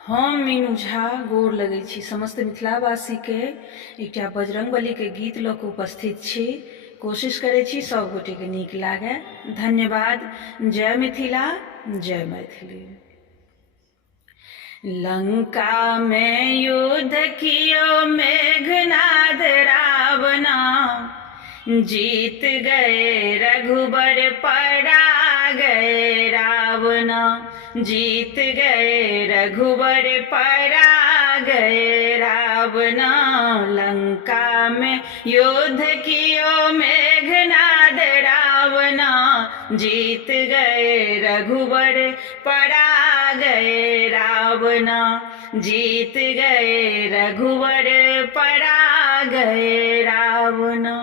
हम मीनू झा गोर लगै छी समस्त मिथिलावासी के एकटा बजरंगबली के गीत लऽ कऽ उपस्थित छी। कोशिश करै छी सब गोटे के नीक लागे। धन्यवाद। जय मिथिला, जय मैथिली। लंका में युद्ध कियो मेघनाद रावणा, जीत गए रघुबर परा गए रावणा, जीत गए रघुबर परा गए रावणा। लंका में युद्ध कियो मेघनाद रावणा, जीत गए रघुबर परा गए रावणा, जीत गए रघुबर परा गए रावणा।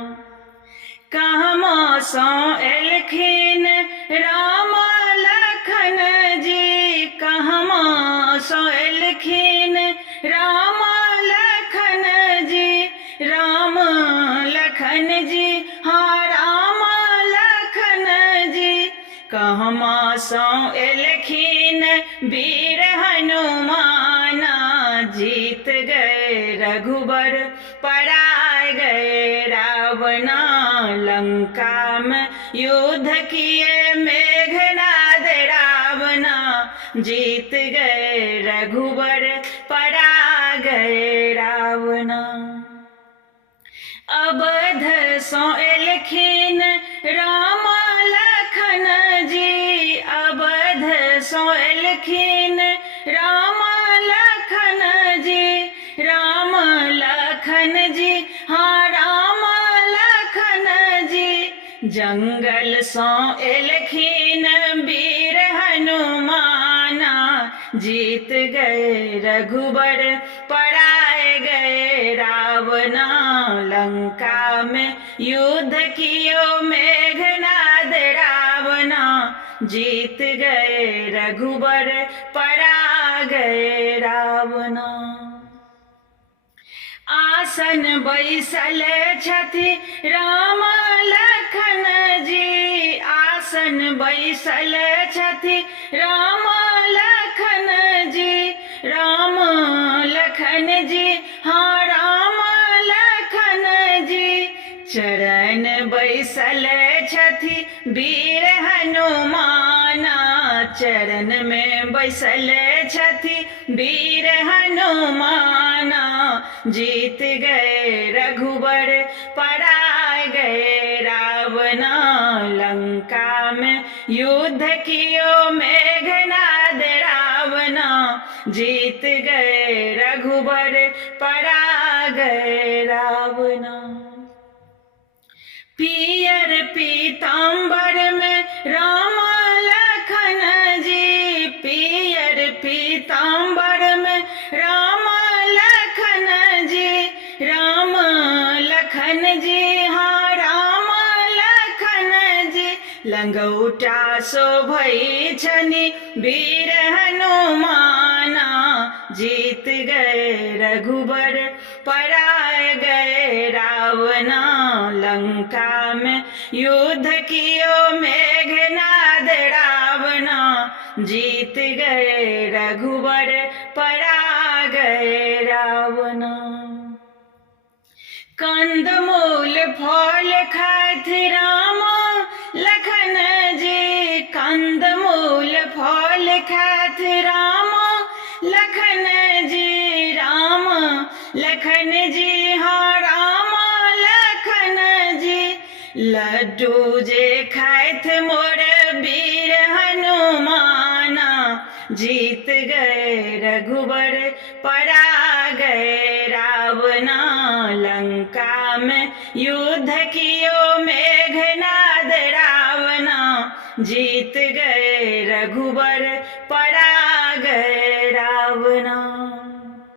कहमा सो एलखिन राम लखन जी, कहमा सो एलखिन राम लखन जी, राम लखन जी, हाँ राम लखन जी। कहमा सो एलखिन वीर हनुमाना, जीत गए रघुबर परा गए रावणा। लंका में युद्ध किए मेघनाद रावणा, जीत गए रघुबर परा गए रावणा। अवध सो एलखिन राम लखन जी, अवध सो एलखिन राम लखन जी, राम लखन जी, हाँ राम लखन जी। जंगल सो एलखिन वीर हनुमाना, जीत गए रघुबर पराए गए रावणा। लंका में युद्ध कियो मेघनाद रावणा, जीत गए रघुबर परा गए रावणा। आसन बैसल छथि राम लखन जी, आसन बैसल छथि राम लखन जी, राम लखन जी, हाँ राम लखन जी। चरण बैसल छथि वीर हनुमाना, चरण में बैसल छथि वीर हनुमाना, जीत गए रघुबर परा गए रावणा। लंका में युद्ध कियो मेघनाद रावणा, जीत गए रघुबर परा गए रावणा। पियर पीताम्बर में राम लखन जी, पियर पीताम्बर में राम लखन जी, राम लखन जी, हाँ राम लखन जी। लंगोटा शोभै छनि वीर हनुमाना, जीत गए रघुबर परा गए रावणा। लंका में युद्ध कियो मेघनाद रावणा, जीत गए रघुबर परा गए रावणा। कंदमूल फल खाथि राम लखन जी, कंदमूल फल खाथि राम लखन जी, राम लखन जी, हाँ राम लखन जी। लड्डू जे खाइत मोर वीर हनुमाना, जीत गए रघुबर परा गए रावणा। लंका में युद्ध कियो मेघनाद रावणा, जीत गए रघुबर